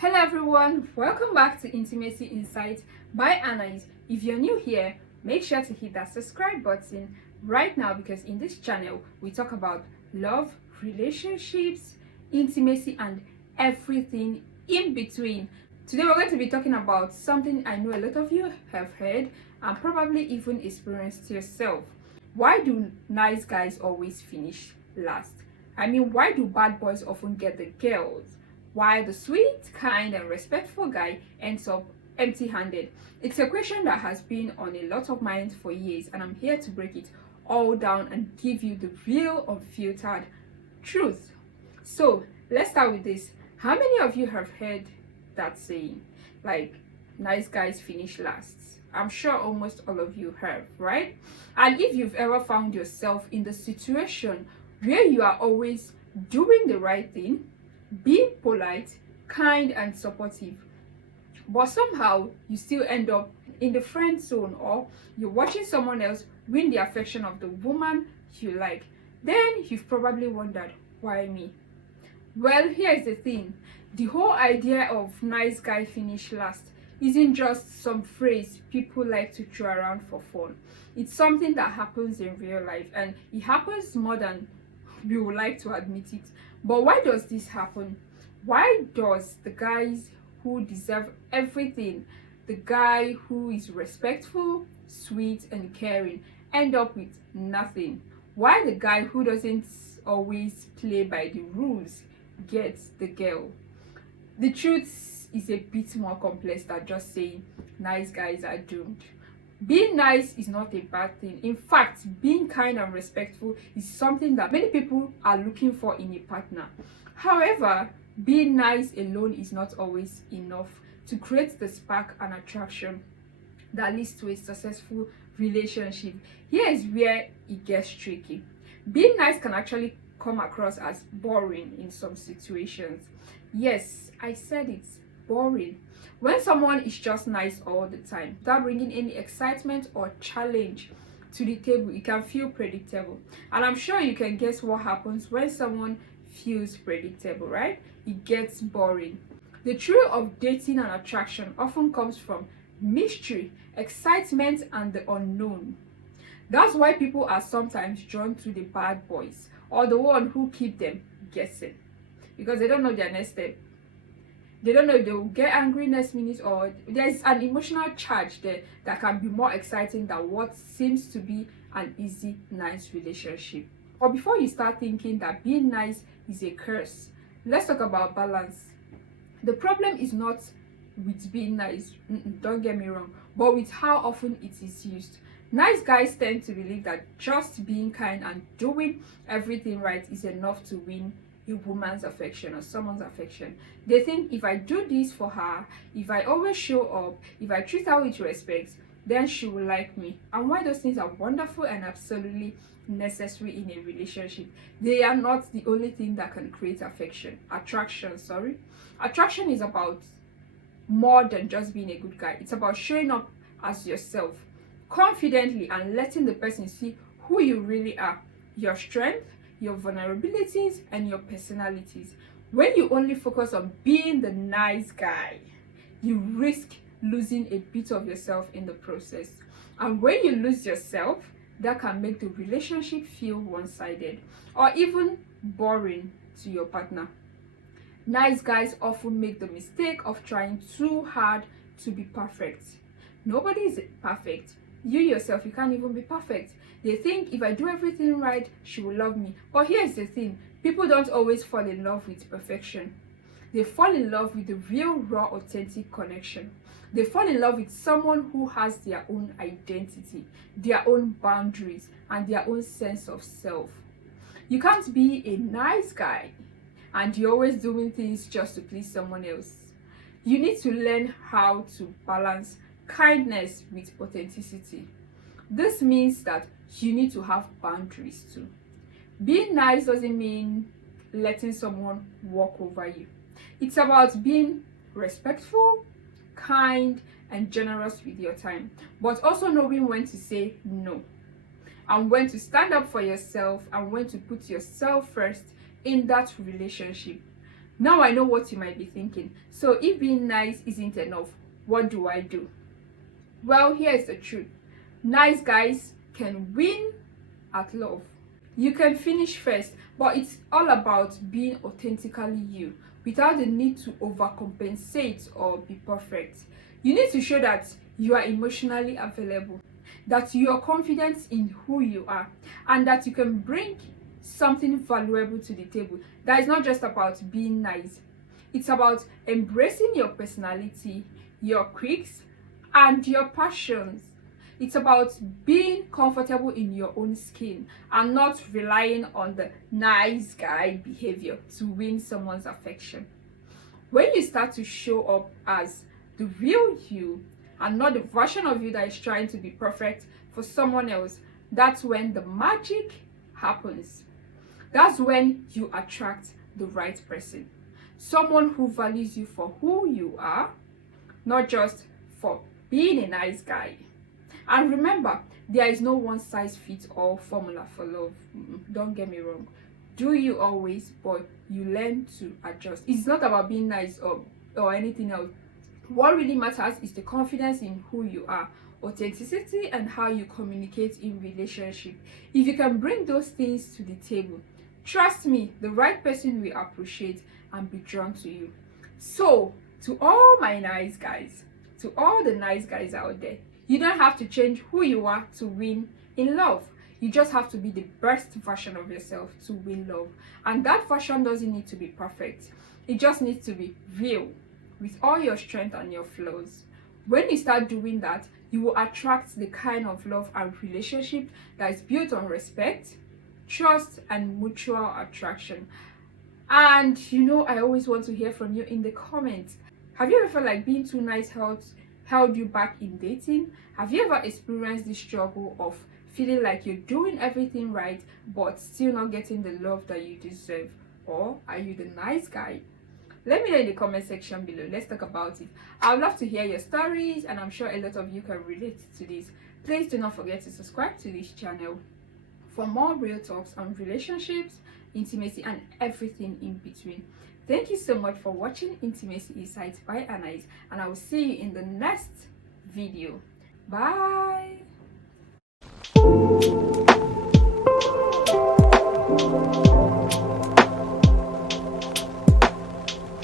Hello everyone, welcome back to Intimacy Insights by Anais. If you're new here, make sure to hit that subscribe button right now because in this channel we talk about love, relationships, intimacy and everything in between. Today we're going to be talking about something I know a lot of you have heard and probably even experienced yourself. Why do nice guys always finish last? Why do bad boys often get the girls, while the sweet, kind, and respectful guy ends up empty-handed? It's a question that has been on a lot of minds for years, and I'm here to break it all down and give you the real, unfiltered truth. So let's start with this. How many of you have heard that saying, like, nice guys finish last? I'm sure almost all of you have, right? And if you've ever found yourself in the situation where you are always doing the right thing, being polite, kind, and supportive, but somehow you still end up in the friend zone, or you're watching someone else win the affection of the woman you like, then you've probably wondered, why me? Well, here's the thing. The whole idea of nice guy finish last isn't just some phrase people like to throw around for fun. It's something that happens in real life, and it happens more than we would like to admit it. But why does this happen? Why does the guys who deserve everything, the guy who is respectful, sweet, and caring, end up with nothing? Why the guy who doesn't always play by the rules gets the girl? The truth is a bit more complex than just saying nice guys are doomed. Being nice is not a bad thing. In fact, being kind and respectful is something that many people are looking for in a partner. However, being nice alone is not always enough to create the spark and attraction that leads to a successful relationship. Here is where it gets tricky. Being nice can actually come across as boring in some situations. Yes, I said it, boring. When someone is just nice all the time without bringing any excitement or challenge to the table, it can feel predictable. And I'm sure you can guess what happens when someone feels predictable, right? It gets boring. The thrill of dating and attraction often comes from mystery, excitement, and the unknown. That's why people are sometimes drawn to the bad boys or the one who keep them guessing, because they don't know their next step. They don't know if they will get angry next minute, or there's an emotional charge there that can be more exciting than what seems to be an easy, nice relationship. But before you start thinking that being nice is a curse, let's talk about balance. The problem is not with being nice, don't get me wrong, but with how often it is used. Nice guys tend to believe that just being kind and doing everything right is enough to win a woman's affection or someone's affection. They think if I do this for her, if I always show up, if I treat her with respect, then she will like me. And while those things are wonderful and absolutely necessary in a relationship, they are not the only thing that can create attraction. Attraction is about more than just being a good guy. It's about showing up as yourself confidently and letting the person see who you really are, your strength, your vulnerabilities, and your personalities. When you only focus on being the nice guy, you risk losing a bit of yourself in the process. And when you lose yourself, that can make the relationship feel one-sided or even boring to your partner. Nice guys often make the mistake of trying too hard to be perfect. Nobody is perfect. You yourself, you can't even be perfect. They think if I do everything right, she will love me. But here's the thing, people don't always fall in love with perfection. They fall in love with the real, raw, authentic connection. They fall in love with someone who has their own identity, their own boundaries, and their own sense of self. You can't be a nice guy and you're always doing things just to please someone else. You need to learn how to balance kindness with authenticity. This means that you need to have boundaries too. Being nice doesn't mean letting someone walk over you. It's about being respectful, kind, and generous with your time, but also knowing when to say no and when to stand up for yourself and when to put yourself first in that relationship. Now I know what you might be thinking. So if being nice isn't enough, what do I do? Well, here's the truth. Nice guys can win at love. You can finish first, but it's all about being authentically you without the need to overcompensate or be perfect. You need to show that you are emotionally available, that you are confident in who you are, and that you can bring something valuable to the table. That is not just about being nice, it's about embracing your personality, your quirks, and your passions. It's about being comfortable in your own skin and not relying on the nice guy behavior to win someone's affection. When you start to show up as the real you and not the version of you that is trying to be perfect for someone else, that's when the magic happens. That's when you attract the right person. Someone who values you for who you are, not just for being a nice guy. And remember, there is no one size fits all formula for love. Don't get me wrong. Do you always, but you learn to adjust. It's not about being nice or anything else. What really matters is the confidence in who you are, authenticity, and how you communicate in relationship. If you can bring those things to the table, trust me, the right person will appreciate and be drawn to you. So, to all my nice guys, to all the nice guys out there, you don't have to change who you are to win in love. You just have to be the best version of yourself to win love. And that version doesn't need to be perfect. It just needs to be real with all your strength and your flaws. When you start doing that, you will attract the kind of love and relationship that is built on respect, trust, and mutual attraction. And I always want to hear from you in the comments. Have you ever felt like being too nice held you back in dating? Have you ever experienced the struggle of feeling like you're doing everything right but still not getting the love that you deserve? Or are you the nice guy? Let me know in the comment section below. Let's talk about it. I would love to hear your stories, and I'm sure a lot of you can relate to this. Please do not forget to subscribe to this channel for more real talks on relationships, intimacy, and everything in between. Thank you so much for watching Intimacy Insights by Anais, and I will see you in the next video. Bye.